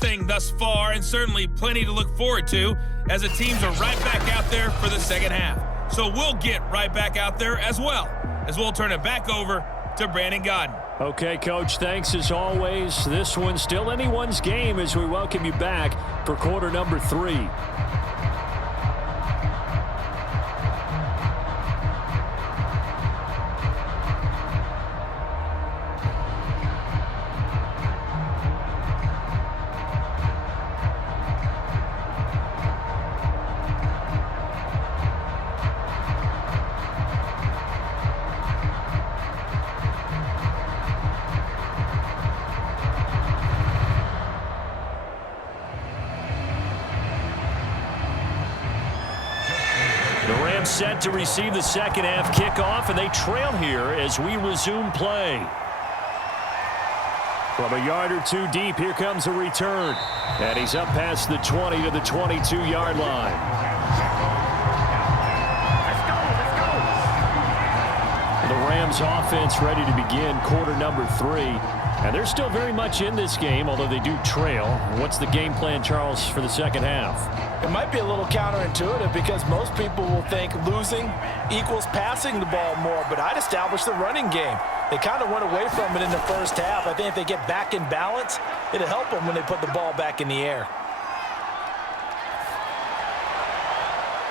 thing thus far, and certainly plenty to look forward to as the teams are right back out there for the second half. So we'll get right back out there as well, as we'll turn it back over to Brandon Godden. Okay, Coach, thanks as always. This one's still anyone's game as we welcome you back for quarter number 3. Set to receive the second half kickoff, and they trail here as we resume play. From a yard or two deep, here comes a return. And he's up past the 20 to the 22-yard line. The Rams offense ready to begin quarter number 3. And they're still very much in this game, although they do trail. What's the game plan, Charles, for the second half? It might be a little counterintuitive because most people will think losing equals passing the ball more, but I'd establish the running game. They kind of went away from it in the first half. I think if they get back in balance, it'll help them when they put the ball back in the air.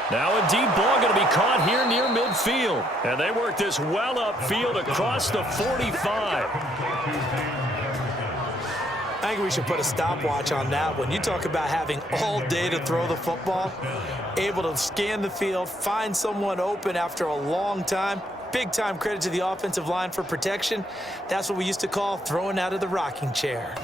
Now a deep ball going to be caught here near midfield. And they work this well upfield across the 45. I think we should put a stopwatch on that one. You talk about having all day to throw the football, able to scan the field, find someone open after a long time. Big time credit to the offensive line for protection. That's what we used to call throwing out of the rocking chair.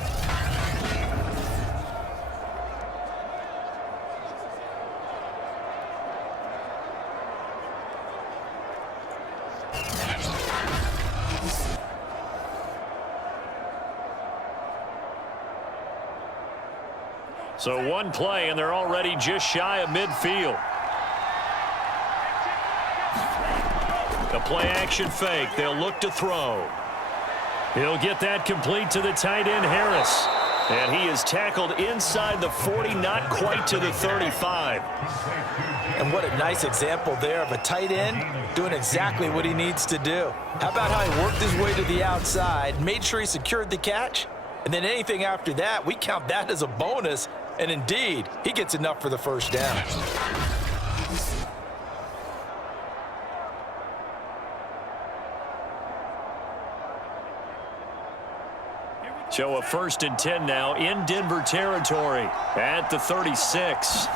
So one play, and they're already just shy of midfield. The play-action fake. They'll look to throw. He'll get that complete to the tight end, Harris. And he is tackled inside the 40, not quite to the 35. And what a nice example there of a tight end doing exactly what he needs to do. How about how he worked his way to the outside, made sure he secured the catch, and then anything after that, we count that as a bonus. And indeed, he gets enough for the first down. So a 1st and 10 now in Denver territory at the 36.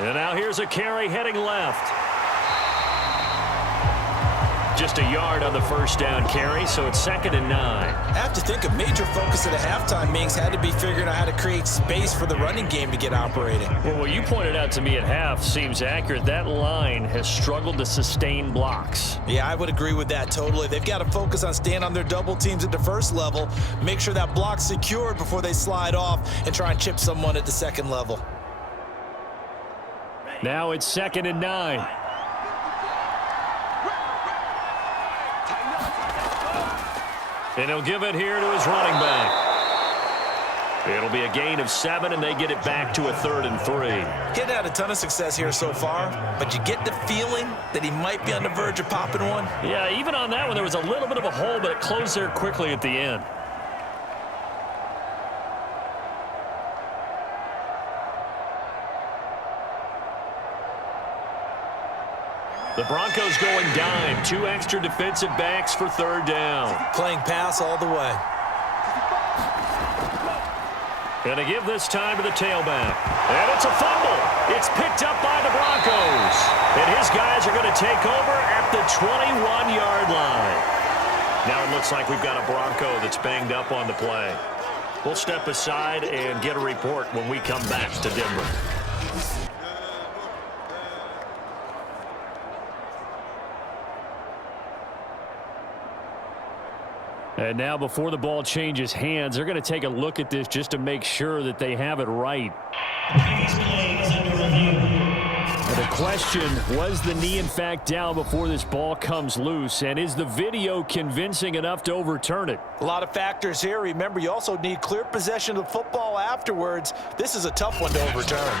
And now here's a carry heading left. Just a yard on the first down carry, so it's 2nd and 9. I have to think a major focus of the halftime meetings had to be figuring out how to create space for the running game to get operating. Well, what you pointed out to me at half seems accurate. That line has struggled to sustain blocks. Yeah, I would agree with that totally. They've got to focus on staying on their double teams at the first level, make sure that block's secured before they slide off and try and chip someone at the second level. Now it's 2nd and 9. And he'll give it here to his running back. It'll be a gain of 7, and they get it back to a 3rd and 3. He hadn't had a ton of success here so far, but you get the feeling that he might be on the verge of popping one. Yeah, even on that one, there was a little bit of a hole, but it closed there quickly at the end. The Broncos going dime. 2 extra defensive backs for 3rd down. Playing pass all the way. Going to give this time to the tailback. And it's a fumble. It's picked up by the Broncos. And his guys are going to take over at the 21-yard line. Now it looks like we've got a Bronco that's banged up on the play. We'll step aside and get a report when we come back to Denver. And now before the ball changes hands, they're going to take a look at this just to make sure that they have it right. The question, was the knee in fact down before this ball comes loose? And is the video convincing enough to overturn it? A lot of factors here. Remember, you also need clear possession of the football afterwards. This is a tough one to overturn.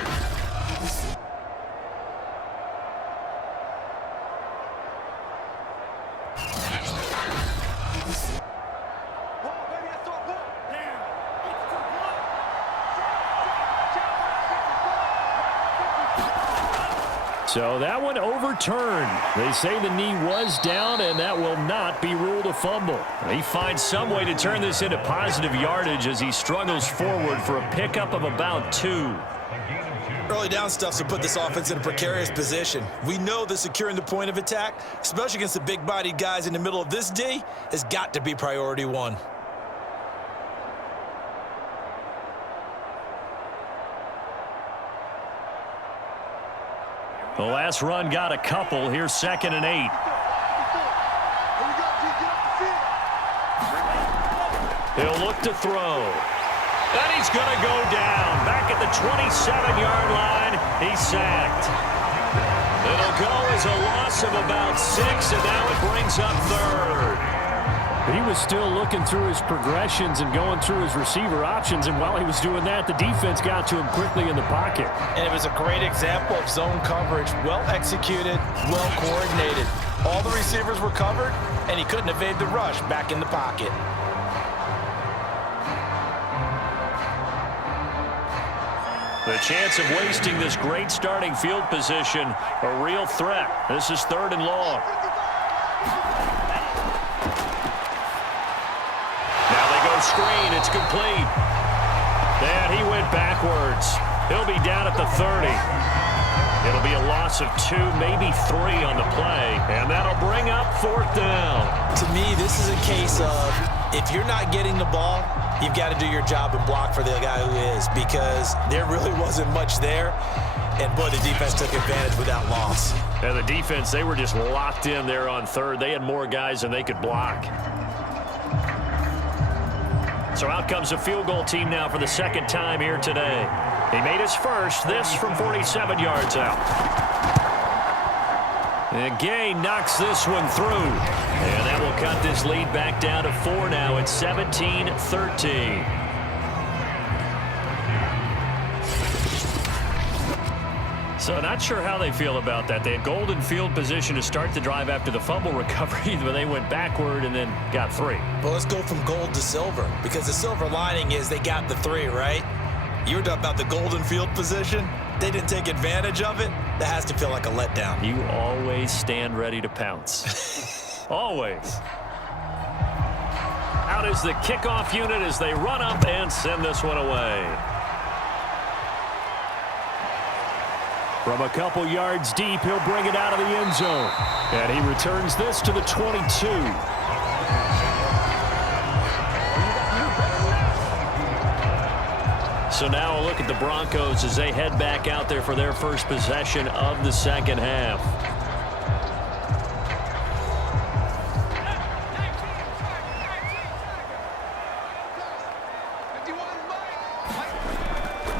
So that one overturned. They say the knee was down, and that will not be ruled a fumble. He finds some way to turn this into positive yardage as he struggles forward for a pickup of about 2. Early down stuffs will put this offense in a precarious position. We know that securing the point of attack, especially against the big-bodied guys in the middle of this D, has got to be priority 1. The last run got a couple. Here's 2nd and 8. He'll look to throw. And he's going to go down. Back at the 27-yard line. He's sacked. It'll go as a loss of about 6, and now it brings up 3rd. He was still looking through his progressions and going through his receiver options, and while he was doing that, the defense got to him quickly in the pocket. And it was a great example of zone coverage. Well executed, well coordinated. All the receivers were covered, and he couldn't evade the rush back in the pocket. The chance of wasting this great starting field position, a real threat. This is 3rd and long. Screen, it's complete. And he went backwards. He'll be down at the 30. It'll be a loss of 2, maybe 3 on the play, and that'll bring up 4th down. To me, this is a case of if you're not getting the ball, you've got to do your job and block for the guy who is, because there really wasn't much there, and boy, the defense took advantage with that loss. And the defense, they were just locked in there on 3rd. They had more guys than they could block. So out comes a field goal team now for the 2nd time here today. He made his first, this from 47 yards out. And Gay knocks this one through. And that will cut this lead back down to 4 now. It's 17-13. So not sure how they feel about that. They had golden field position to start the drive after the fumble recovery, but they went backward and then got 3. Well, let's go from gold to silver, because the silver lining is they got the 3, right? You were talking about the golden field position. They didn't take advantage of it. That has to feel like a letdown. You always stand ready to pounce. Always. Out is the kickoff unit as they run up and send this one away. From a couple yards deep, he'll bring it out of the end zone. And he returns this to the 22. So now a look at the Broncos as they head back out there for their first possession of the 2nd half.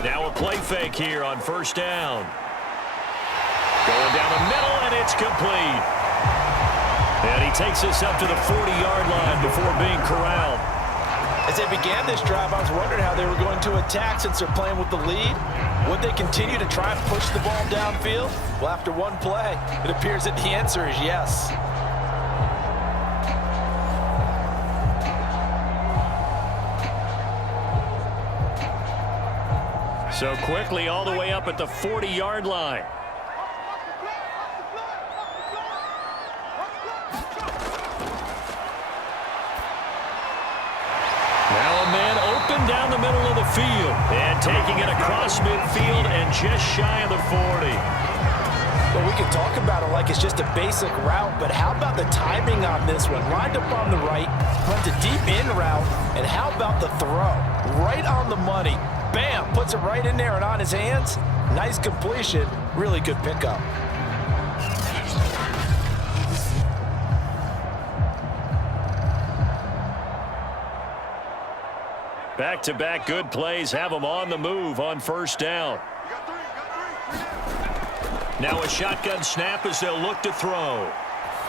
Now a play fake here on 1st down. Going down the middle, and it's complete. And he takes this up to the 40-yard line before being corralled. As they began this drive, I was wondering how they were going to attack since they're playing with the lead. Would they continue to try and push the ball downfield? Well, after one play, it appears that the answer is yes. So quickly all the way up at the 40-yard line. Now a man open down the middle of the field. And taking it across midfield and just shy of the 40. Well, we can talk about it like it's just a basic route, but how about the timing on this one? Lined up on the right, runs a deep in route, and how about the throw? Right on the money. Bam, puts it right in there and on his hands. Nice completion, really good pickup. Back-to-back good plays have them on the move on 1st down. Now a shotgun snap as they'll look to throw.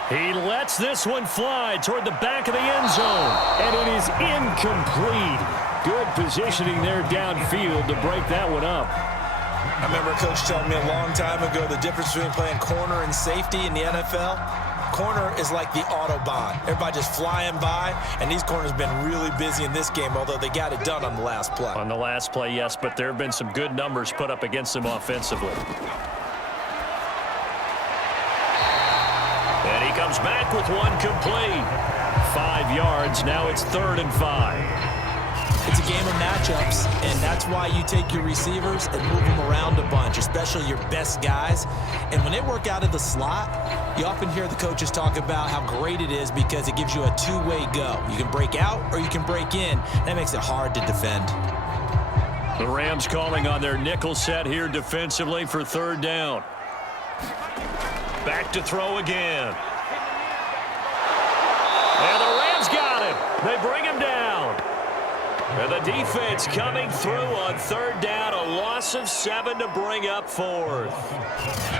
He lets this one fly toward the back of the end zone. And it is incomplete. Good positioning there downfield to break that one up. I remember a coach telling me a long time ago the difference between playing corner and safety in the NFL. Corner is like the Autobahn. Everybody just flying by, and these corners have been really busy in this game, although they got it done on the last play. On the last play, yes, but there have been some good numbers put up against them offensively. And he comes back with one complete. 5 yards, now it's 3rd and 5. It's a game of matchups, and that's why you take your receivers and move them around a bunch, especially your best guys. And when they work out of the slot, you often hear the coaches talk about how great it is because it gives you a two-way go. You can break out or you can break in. That makes it hard to defend. The Rams calling on their nickel set here defensively for 3rd down. Back to throw again. And the Rams got him. They bring him down. And the defense coming through on 3rd down, a loss of 7 to bring up 4th.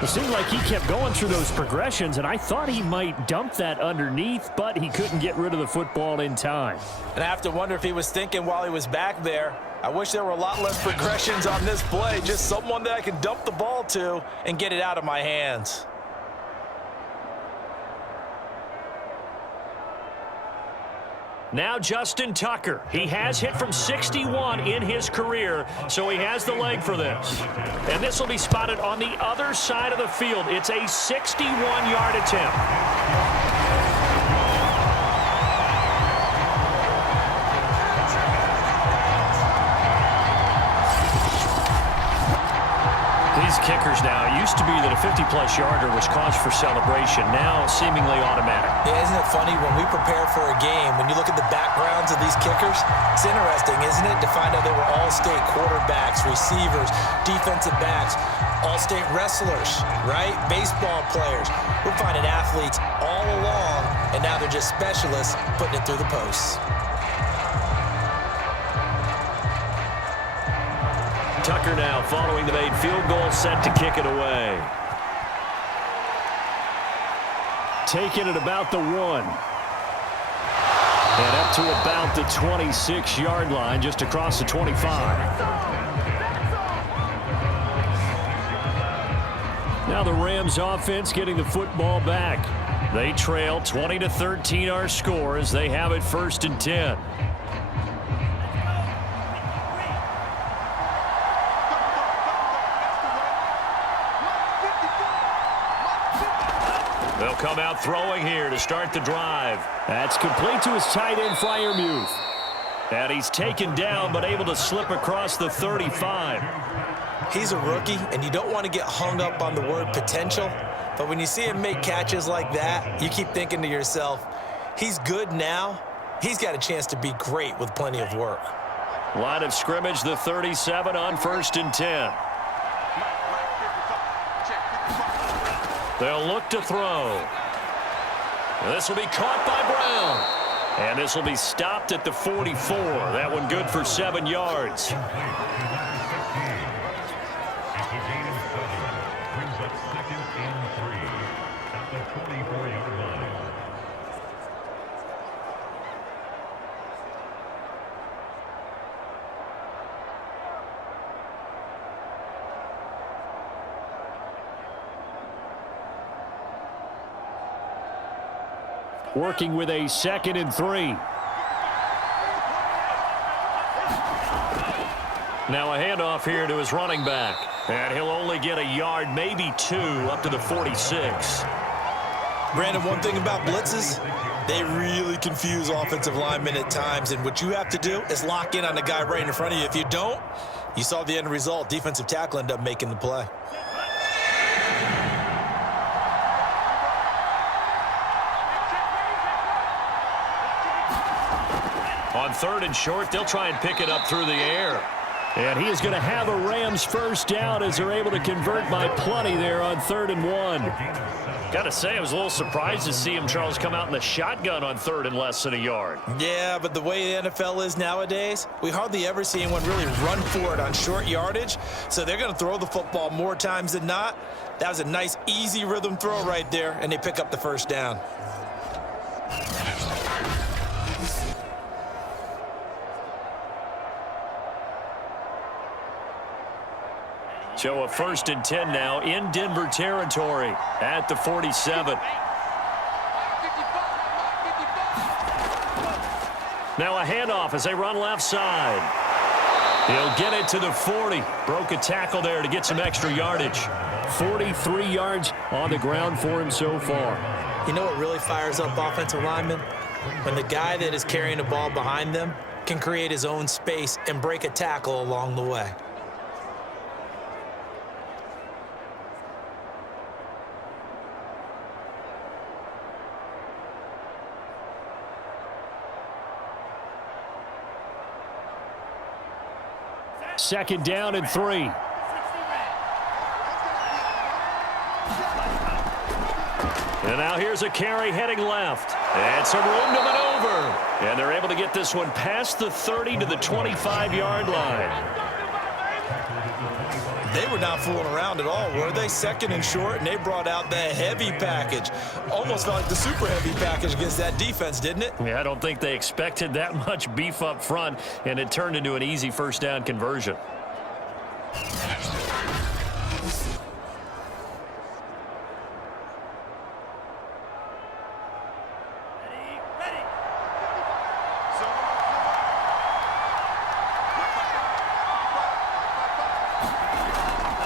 It seemed like he kept going through those progressions, and I thought he might dump that underneath, but he couldn't get rid of the football in time. And I have to wonder if he was thinking while he was back there, I wish there were a lot less progressions on this play, just someone that I can dump the ball to and get it out of my hands. Now Justin Tucker. He has hit from 61 in his career, so he has the leg for this. And this will be spotted on the other side of the field. It's a 61-yard attempt. These kickers now, it used to be that a 50-plus yarder was cause for celebration, now seemingly automatic. Yeah, isn't it funny when we prepare for a game, when you look at the backgrounds of these kickers, it's interesting, isn't it, to find out they were all-state quarterbacks, receivers, defensive backs, all-state wrestlers, right? Baseball players. We're finding athletes all along, and now they're just specialists putting it through the posts. Tucker now following the made field goal, set to kick it away. Taking it about the 1. And up to about the 26-yard line, just across the 25. Now the Rams offense getting the football back. They trail 20-13 our score as they have it 1st and 10. They'll come out throwing here to start the drive. That's complete to his tight end, Freiermuth. And he's taken down, but able to slip across the 35. He's a rookie, and you don't want to get hung up on the word potential. But when you see him make catches like that, you keep thinking to yourself, he's good now. He's got a chance to be great with plenty of work. Line of scrimmage, the 37 on 1st and 10. They'll look to throw. This will be caught by Brown. And this will be stopped at the 44. That one good for 7 yards. Working with a 2nd and 3. Now a handoff here to his running back. And he'll only get a yard, maybe 2, up to the 46. Brandon, one thing about blitzes, they really confuse offensive linemen at times. And what you have to do is lock in on the guy right in front of you. If you don't, you saw the end result. Defensive tackle ended up making the play. On 3rd and short, they'll try and pick it up through the air. And he is going to have a Rams first down as they're able to convert by plenty there on 3rd and 1. Got to say, I was a little surprised to see him, Charles, come out in the shotgun on 3rd and less than a yard. Yeah, but the way the NFL is nowadays, we hardly ever see anyone really run for it on short yardage. So they're going to throw the football more times than not. That was a nice, easy rhythm throw right there, and they pick up the first down. So a 1st and 10 now in Denver territory at the 47. Now a handoff as they run left side. He'll get it to the 40. Broke a tackle there to get some extra yardage. 43 yards on the ground for him so far. You know what really fires up offensive linemen? When the guy that is carrying the ball behind them can create his own space and break a tackle along the way. Second down and 3. And now here's a carry heading left. And some room to maneuver. And they're able to get this one past the 30 to the 25-yard line. They were not fooling around at all, were they? 2nd and short, and they brought out the heavy package. Almost felt like the super heavy package against that defense, didn't it? Yeah, I don't think they expected that much beef up front, and it turned into an easy first down conversion.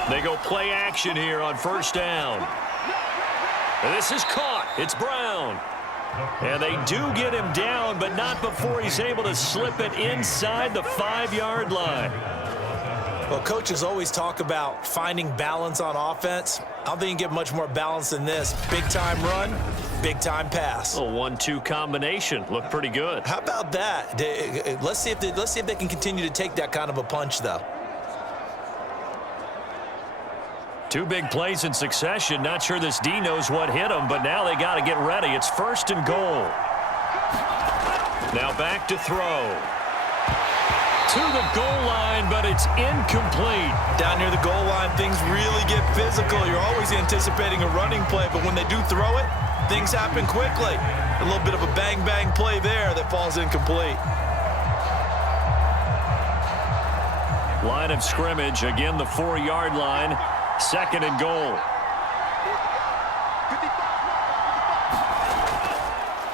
They go play action here on 1st down. And this is caught. It's Brown. And they do get him down, but not before he's able to slip it inside the 5-yard line. Well, coaches always talk about finding balance on offense. I don't think you can get much more balance than this. Big-time run, big-time pass. A 1-2 combination. Looked pretty good. How about that? Let's see if they can continue to take that kind of a punch, though. 2 big plays in succession. Not sure this D knows what hit him, but now they got to get ready. It's 1st and goal. Now back to throw. To the goal line, but it's incomplete. Down near the goal line, things really get physical. You're always anticipating a running play, but when they do throw it, things happen quickly. A little bit of a bang-bang play there that falls incomplete. Line of scrimmage, again the 4-yard line. 2nd and goal.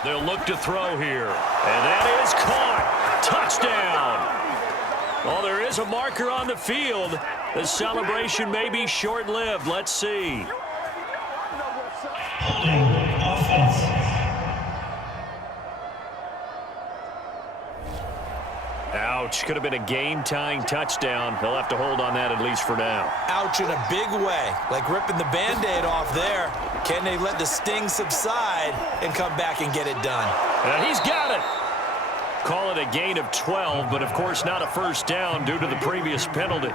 They'll look to throw here. And that is caught. Touchdown. Well, there is a marker on the field. The celebration may be short-lived. Let's see. Holding offense. Ouch. Could have been a game-tying touchdown. They'll have to hold on that at least for now. Ouch in a big way, like ripping the Band-Aid off there. Can they let the sting subside and come back and get it done? And he's got it. Call it a gain of 12, but of course not a first down due to the previous penalty.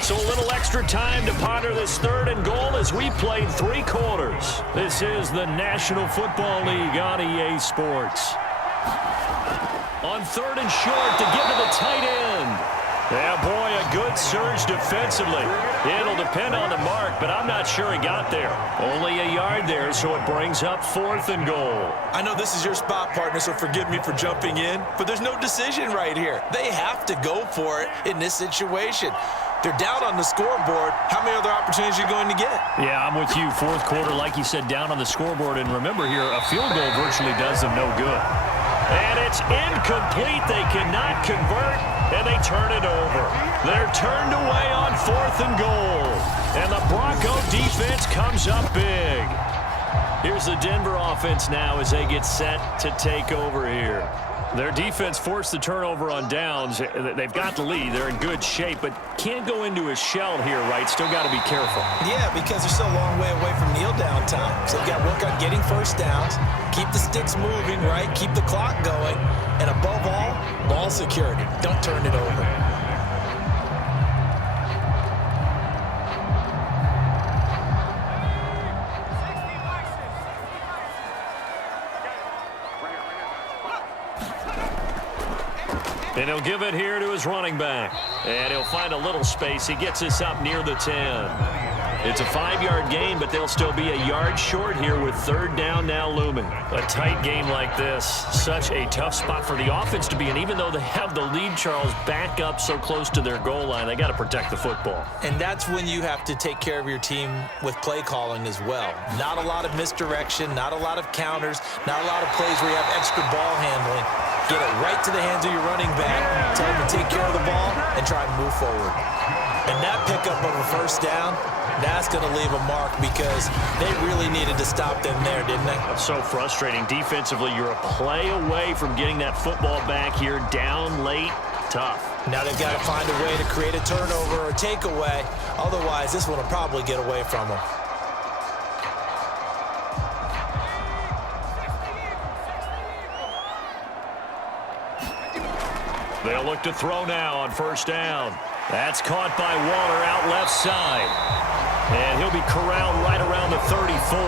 So a little extra time to ponder this 3rd and goal as we played 3 quarters. This is the National Football League on EA Sports. On 3rd and short to get to the tight end. Yeah, boy, a good surge defensively. It'll depend on the mark, but I'm not sure he got there. Only a yard there, so it brings up 4th and goal. I know this is your spot, partner, so forgive me for jumping in, but there's no decision right here. They have to go for it in this situation. They're down on the scoreboard. How many other opportunities are you going to get? Yeah, I'm with you. 4th quarter, like you said, down on the scoreboard. And remember here, a field goal virtually does them no good. And it's incomplete. They cannot convert, and they turn it over. They're turned away on 4th and goal. And the Bronco defense comes up big. Here's the Denver offense now as they get set to take over here. Their defense forced the turnover on downs. They've got the lead. They're in good shape, but can't go into a shell here, right? Still got to be careful. Yeah, because they're still a long way away from kneel down time. So they've got to work on getting first downs, keep the sticks moving, right? Keep the clock going. And above all, ball security. Don't turn it over. And he'll give it here to his running back. And he'll find a little space. He gets this up near the 10. It's a 5-yard gain, but they'll still be a yard short here with third down now looming. A tight game like this, such a tough spot for the offense to be in. Even though they have the lead, Charles, back up so close to their goal line, they got to protect the football. And that's when you have to take care of your team with play calling as well. Not a lot of misdirection, not a lot of counters, not a lot of plays where you have extra ball handling. Get it right to the hands of your running back, tell him to take care of the ball, and try and move forward. And that pickup of a first down, that's going to leave a mark because they really needed to stop them there, didn't they? That's so frustrating. Defensively, you're a play away from getting that football back here down late. Tough. Now they've got to find a way to create a turnover or a takeaway. Otherwise, this one will probably get away from them. They'll look to throw now on first down. That's caught by Waller out left side. And he'll be corralled right around the 34.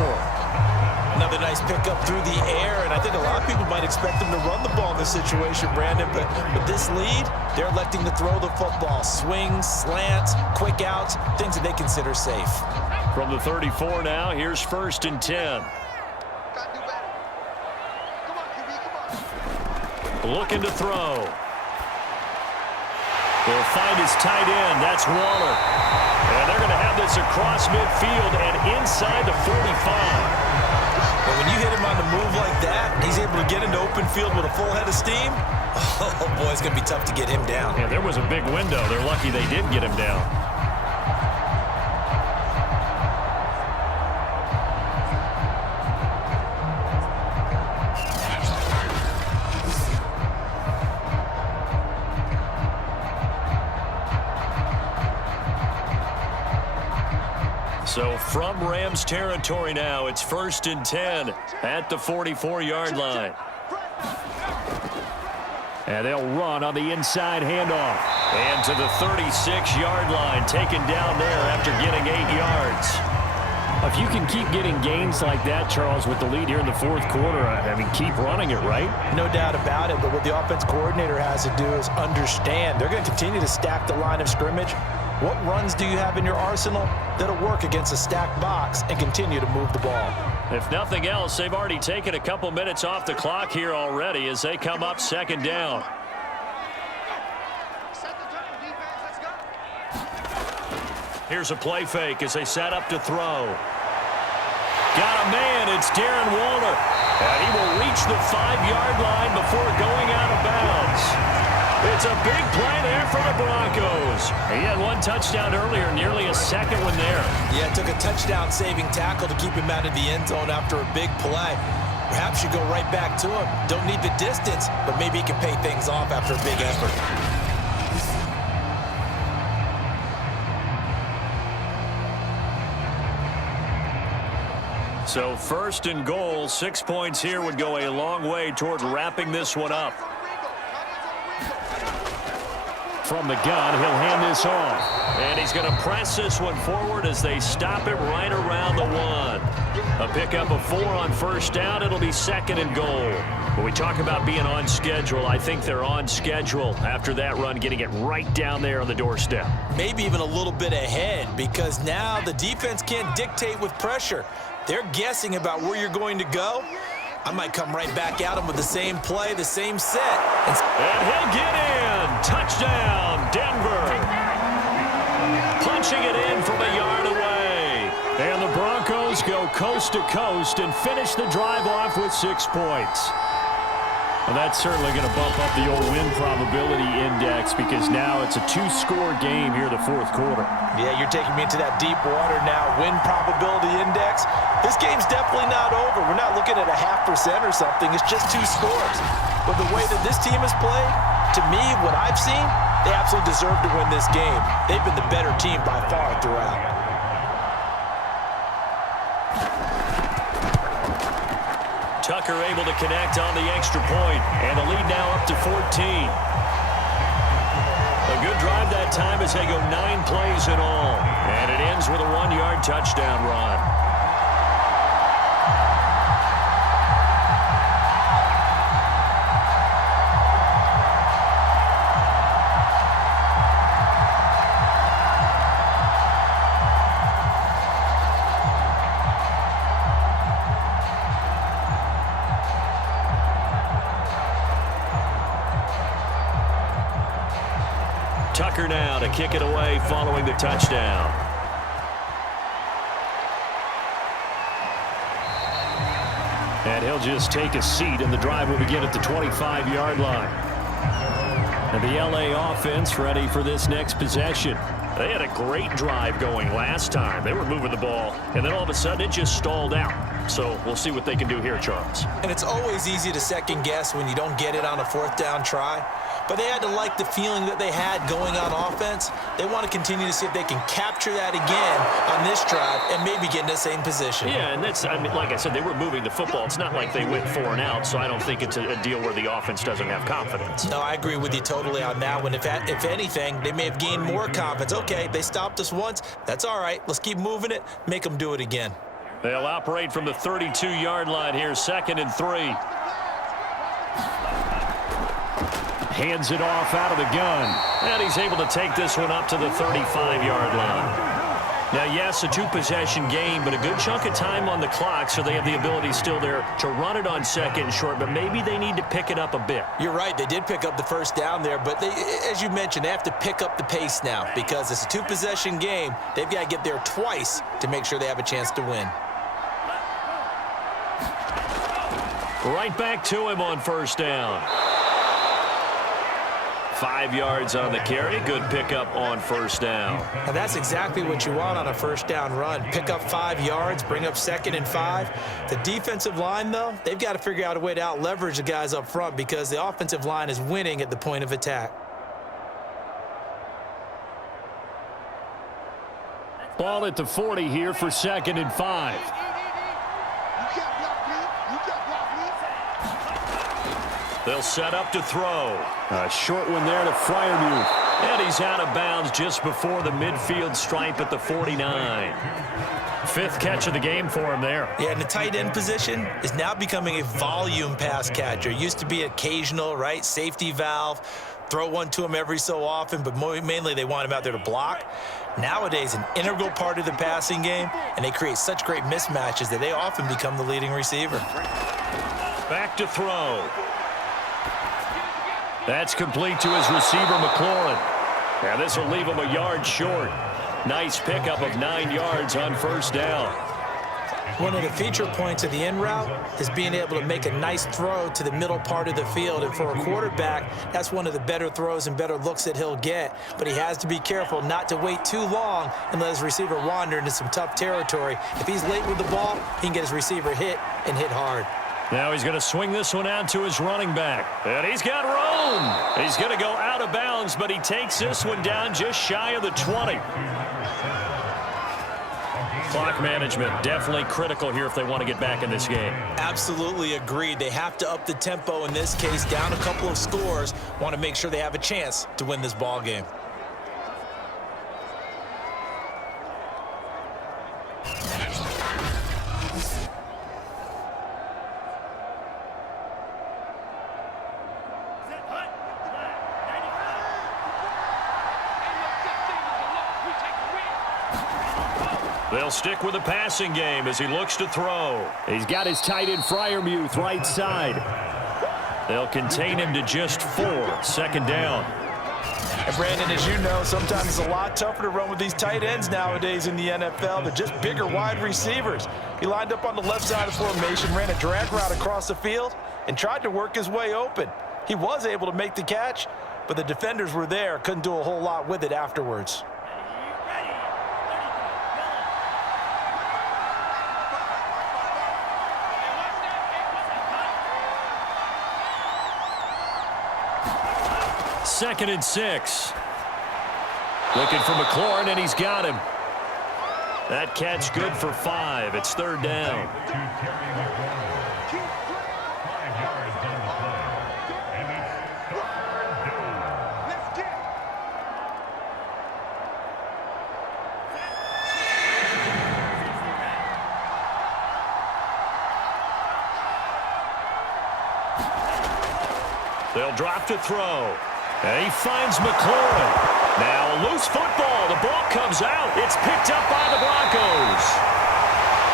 Another nice pickup through the air, and I think a lot of people might expect them to run the ball in this situation, Brandon, but with this lead, they're electing to throw the football. Swings, slants, quick outs, things that they consider safe. From the 34 now, here's first and 10. Looking to throw. They'll find his tight end. That's Waller. And they're going to have this across midfield and inside the 45. But when you hit him on the move like that, he's able to get into open field with a full head of steam, oh, boy, it's going to be tough to get him down. Yeah, there was a big window. They're lucky they did get him down. So from Rams territory now, it's first and 10 at the 44-yard line. And they'll run on the inside handoff. And to the 36-yard line, taken down there after getting 8 yards. If you can keep getting gains like that, Charles, with the lead here in the fourth quarter, I mean, keep running it, right? No doubt about it, but what the offense coordinator has to do is understand. They're going to continue to stack the line of scrimmage. What runs do you have in your arsenal that'll work against a stacked box and continue to move the ball? If nothing else, they've already taken a couple minutes off the clock here already as they come up second down. Here's a play fake as they set up to throw. Got a man, it's Darren Waller. And he will reach the 5-yard line before going out of bounds. It's a big play there for the Broncos. He had one touchdown earlier, nearly a second one there. Yeah, it took a touchdown-saving tackle to keep him out of the end zone after a big play. Perhaps you go right back to him. Don't need the distance, but maybe he can pay things off after a big effort. So first and goal, 6 points here would go a long way toward wrapping this one up. From the gun, he'll hand this off. And he's going to press this one forward as they stop it right around the 1. A pickup of 4 on first down. It'll be second and goal. When we talk about being on schedule, I think they're on schedule after that run, getting it right down there on the doorstep. Maybe even a little bit ahead because now the defense can't dictate with pressure. They're guessing about where you're going to go. I might come right back at him with the same play, the same set. And he'll get in. Touchdown, Denver. Punching it in from a yard away. And the Broncos go coast to coast and finish the drive off with 6 points. Well, that's certainly going to bump up the old win probability index because now it's a 2-score game here the fourth quarter. Yeah, you're taking me into that deep water now. Win probability index. This game's definitely not over. We're not looking at a 0.5% or something. It's just 2 scores. But the way that this team has played, to me, what I've seen, they absolutely deserve to win this game. They've been the better team by far throughout. Tucker able to connect on the extra point, and the lead now up to 14. A good drive that time as they go 9 plays in all, and it ends with a 1-yard touchdown run. Tucker now to kick it away following the touchdown. And he'll just take a seat, and the drive will begin at the 25-yard line. And the LA offense ready for this next possession. They had a great drive going last time. They were moving the ball, and then all of a sudden it just stalled out. So we'll see what they can do here, Charles. And it's always easy to second guess when you don't get it on a 4th down try. But they had to like the feeling that they had going on offense. They want to continue to see if they can capture that again on this drive and maybe get in the same position. Yeah, and that's, I mean, like I said, they were moving the football. It's not like they went 4 and out, so I don't think it's a deal where the offense doesn't have confidence. No, I agree with you totally on that one. If anything, they may have gained more confidence. Okay, they stopped us once. That's all right. Let's keep moving it. Make them do it again. They'll operate from the 32-yard line here, 2nd and 3. Hands it off out of the gun. And he's able to take this one up to the 35-yard line. Now, yes, a 2-possession game, but a good chunk of time on the clock, so they have the ability still there to run it on 2nd and short, but maybe they need to pick it up a bit. You're right. They did pick up the 1st down there, but they, as you mentioned, they have to pick up the pace now because it's a 2-possession game. They've got to get there twice to make sure they have a chance to win. Right back to him on 1st down. 5 yards on the carry. Good pickup on 1st down. And that's exactly what you want on a 1st down run. Pick up 5 yards, bring up 2nd and 5. The defensive line, though, they've got to figure out a way to out-leverage the guys up front because the offensive line is winning at the point of attack. Ball at the 40 here for 2nd and 5. They'll set up to throw. A short one there to Freiermuth. And he's out of bounds just before the midfield stripe at the 49. 5th catch of the game for him there. Yeah, and the tight end position is now becoming a volume pass catcher. It used to be occasional, right? Safety valve. Throw one to him every so often, but mainly they want him out there to block. Nowadays, an integral part of the passing game, and they create such great mismatches that they often become the leading receiver. Back to throw. That's complete to his receiver, McLaurin. Now this will leave him a yard short. Nice pickup of 9 yards on 1st down. One of the feature points of the in route is being able to make a nice throw to the middle part of the field. And for a quarterback, that's one of the better throws and better looks that he'll get. But he has to be careful not to wait too long and let his receiver wander into some tough territory. If he's late with the ball, he can get his receiver hit and hit hard. Now he's going to swing this one out to his running back. And he's got room. He's going to go out of bounds, but he takes this one down just shy of the 20. Clock management definitely critical here if they want to get back in this game. Absolutely agreed. They have to up the tempo in this case, down a couple of scores. Want to make sure they have a chance to win this ball game. They'll stick with the passing game as he looks to throw. He's got his tight end Freiermuth right side. They'll contain him to just 4. 2nd down. And Brandon, as you know, sometimes it's a lot tougher to run with these tight ends nowadays in the NFL. They're just bigger wide receivers. He lined up on the left side of formation, ran a drag route across the field, and tried to work his way open. He was able to make the catch, but the defenders were there, couldn't do a whole lot with it afterwards. Second and 6. Looking for McLaurin, and he's got him. That catch good for 5. It's third down. They'll drop to throw. And he finds McLaurin. Now a loose football. The ball comes out. It's picked up by the Broncos.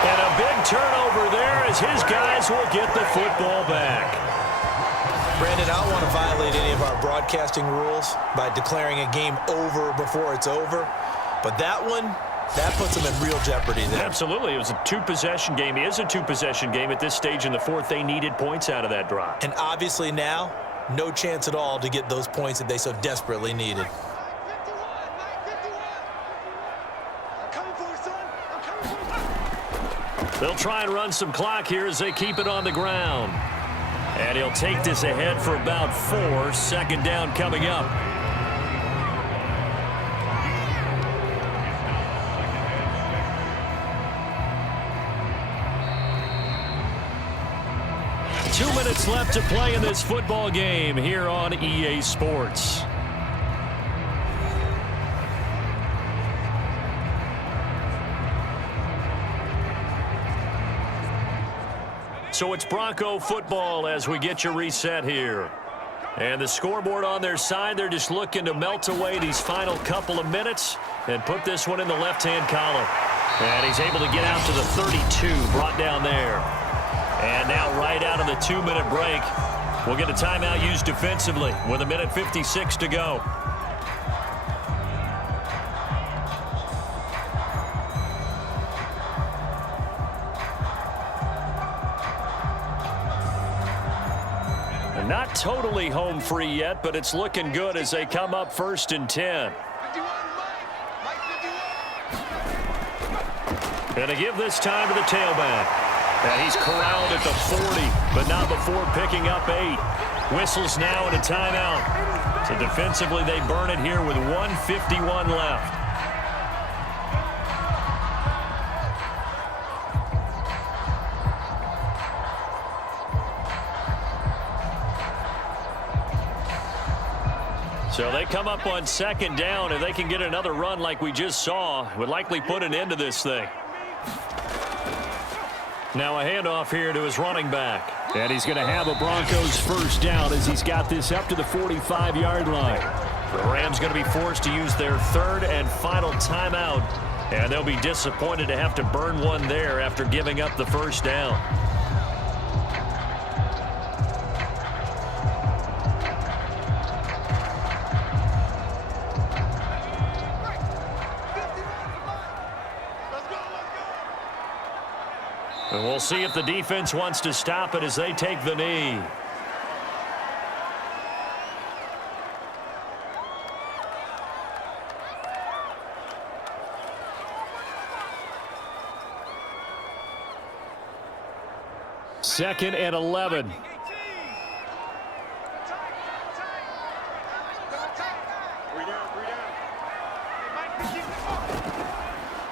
And a big turnover there as his guys will get the football back. Brandon, I don't want to violate any of our broadcasting rules by declaring a game over before it's over. But that one, that puts them in real jeopardy there. Absolutely. It was a two-possession game. It is a two-possession game at this stage in the fourth. They needed points out of that drive. And obviously now, no chance at all to get those points that they so desperately needed. They'll try and run some clock here as they keep it on the ground. And he'll take this ahead for about 4. Second down coming up. Two minutes left to play in this football game here on EA Sports. So it's Bronco football as we get you reset here. And the scoreboard on their side, they're just looking to melt away these final couple of minutes and put this one in the left-hand column. And he's able to get out to the 32, brought down there. And now right out of the 2-minute break, we'll get a timeout used defensively with 1:56 to go. Not totally home free yet, but it's looking good as they come up 1st and 10. Gonna give this time to the tailback. And he's corralled at the 40, but not before picking up 8. Whistles now and a timeout. So defensively, they burn it here with 1:51 left. So they come up on 2nd down. If they can get another run like we just saw, would likely put an end to this thing. Now a handoff here to his running back. And he's going to have a Broncos first down as he's got this up to the 45-yard line. The Rams going to be forced to use their 3rd and final timeout. And they'll be disappointed to have to burn one there after giving up the first down. And we'll see if the defense wants to stop it as they take the knee. Second and 11.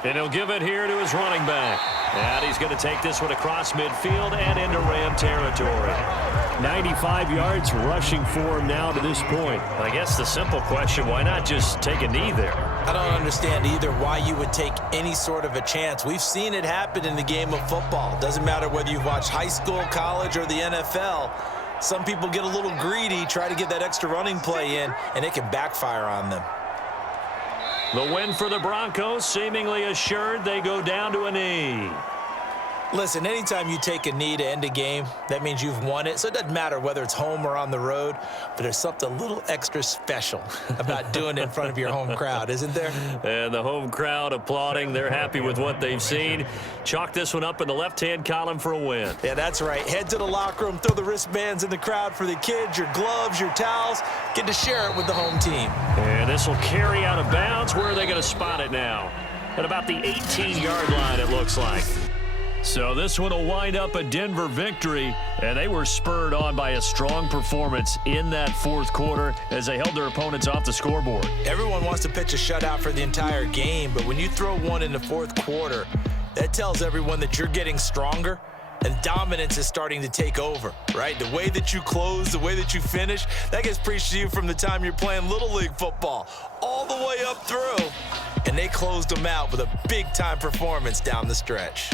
And he'll give it here to his running back. And he's going to take this one across midfield and into Ram territory. 95 yards rushing for him now to this point. I guess the simple question, why not just take a knee there? I don't understand either why you would take any sort of a chance. We've seen it happen in the game of football. Doesn't matter whether you've watched high school, college, or the NFL. Some people get a little greedy, try to get that extra running play in, and it can backfire on them. The win for the Broncos seemingly assured. They go down to a knee. Listen, anytime you take a knee to end a game, that means you've won it. So it doesn't matter whether it's home or on the road, but there's something a little extra special about doing it in front of your home crowd, isn't there? And the home crowd applauding. They're happy with what they've seen. Chalk this one up in the left-hand column for a win. Yeah, that's right. Head to the locker room, throw the wristbands in the crowd for the kids, your gloves, your towels. Get to share it with the home team. And this will carry out of bounds. Where are they going to spot it now? At about the 18-yard line, it looks like. So this one will wind up a Denver victory, and they were spurred on by a strong performance in that fourth quarter as they held their opponents off the scoreboard. Everyone wants to pitch a shutout for the entire game, but when you throw one in the fourth quarter, that tells everyone that you're getting stronger and dominance is starting to take over, right? The way that you close, the way that you finish, that gets preached to you from the time you're playing Little League football all the way up through, and they closed them out with a big-time performance down the stretch.